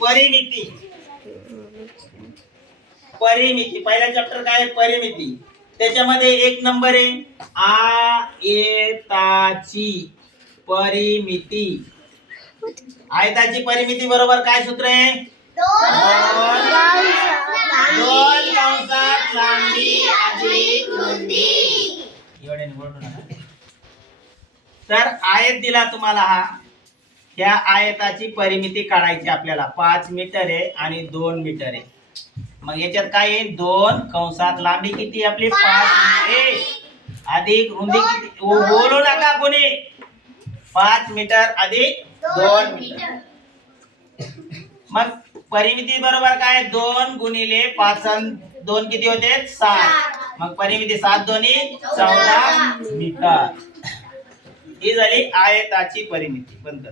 परिमिती परिमिती. पहिला चॅप्टर काय परिमिती. त्याच्यामध्ये एक नंबर आहे. आयताची परिमिती. आयताची परिमिती बरोबर काय सूत्र आहे? दोन कंसात लांबी अधिक रुंदी. तर आयत दिला तुम्हाला हा. ह्या आयताची परिमिती काढायची आपल्याला. पाच मीटर आहे आणि दोन मीटर आहे. मग याच्यात काय आहे? दोन कंसात लांबी किती आपली? पाच आहे. अधिक रुंदी किती? बोलू नका कोणी. पाच मीटर अधिक दोन मीटर. मग परिमिती बरोबर काय दोन गुणिले पाच दोन किती होते? सात. मग परिमिती सात दोन्ही चौदा. मीटर. ही झाली आयताची परिमिती. बंद.